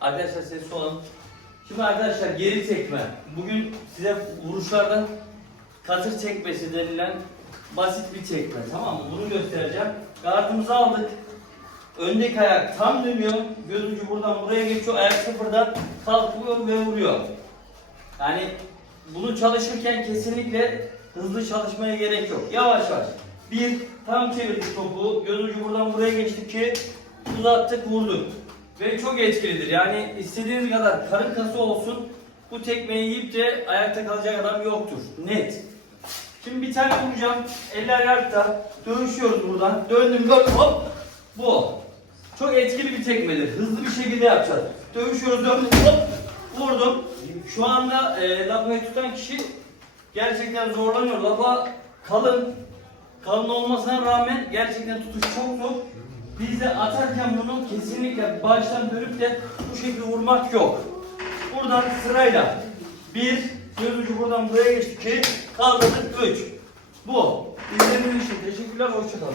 Arkadaşlar sessiz olun. Şimdi arkadaşlar geri çekme. Bugün size vuruşlarda katır çekmesi denilen basit bir çekme. Tamam mı? Bunu göstereceğim. Gardımızı aldık. Öndeki ayak tam dönüyor. Göz ucu buradan buraya geçiyor. Ayak sıfırdan kalkıyor ve vuruyor. Yani bunu çalışırken kesinlikle hızlı çalışmaya gerek yok. Yavaş yavaş. Bir, tam çevirdik topu. Göz ucu buradan buraya geçti ki uzattık vurduk. Ve çok etkilidir. Yani istediğiniz kadar karın kası olsun bu tekmeyi yiyip de ayakta kalacak adam yoktur. Net. Şimdi bir tane vuracağım. Eller ayakta. Dövüşüyoruz buradan. Döndüm döndüm hop. Bu. Çok etkili bir tekmedir. Hızlı bir şekilde yapacağız. Dövüşüyoruz döndüm hop. Vurdum. Şu anda e, lapayı tutan kişi gerçekten zorlanıyor. Lapa kalın. Kalın olmasına rağmen gerçekten tutuş çok zor. Biz de atarken bunu kesinlikle baştan dönüp de bu şekilde vurmak yok. Buradan sırayla bir göz ucu buradan buraya geçti ki kaldırdık üç. Bu. İzlediğiniz için teşekkürler. Hoşçakalın.